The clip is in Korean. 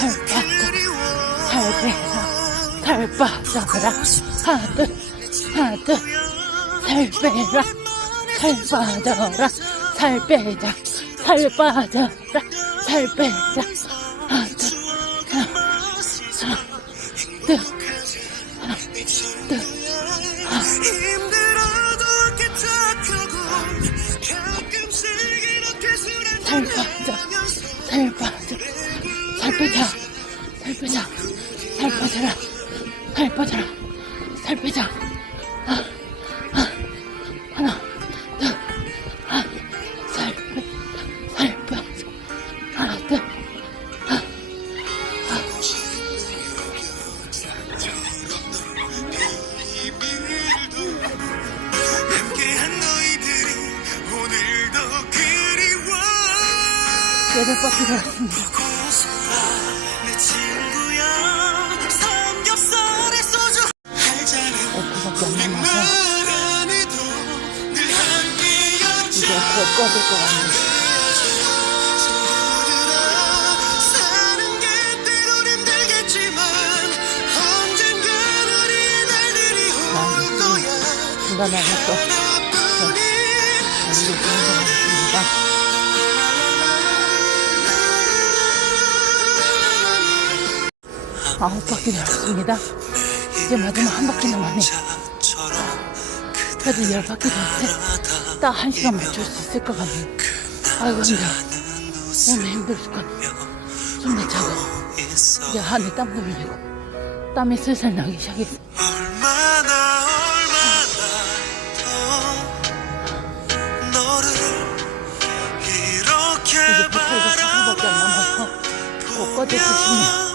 살 빠져라 살 빼라 하드 하드 살 빼라 살 빠져라 살 빼자 살 빠져라 살 빼자 가끔씩 이렇게 술살 빠져 살 빠져 살 빼자. 살 빼자. 살 빠져라. 살 빠져라. 살 빼자. 아, 아, 하나 둘살빼살 빠져 하나 둘 함께한 너희들이 오늘도 그리워. 여덟 바퀴 돌았습니다 함께였죠 이제 곧 꺼질 것 힘들겠지만 언젠가 우리 같습니다 아홉 바퀴 돌았습니다. 이제 마지막 한 바퀴 남았네요 그래도 열 바퀴 돌았는데 딱한 시간 맞출 수 있을 것 같네요 아이고 힘들어. 오늘 힘들 것 같네요 숨도 차고 이제 한에 땀도 흘리고 땀이 슬슬 나기 시작했어. 얼마나 얼마나 더 너를 이렇게 이제 배터리가 10분밖에 안 남아서 곧 꺼질 듯 싶네요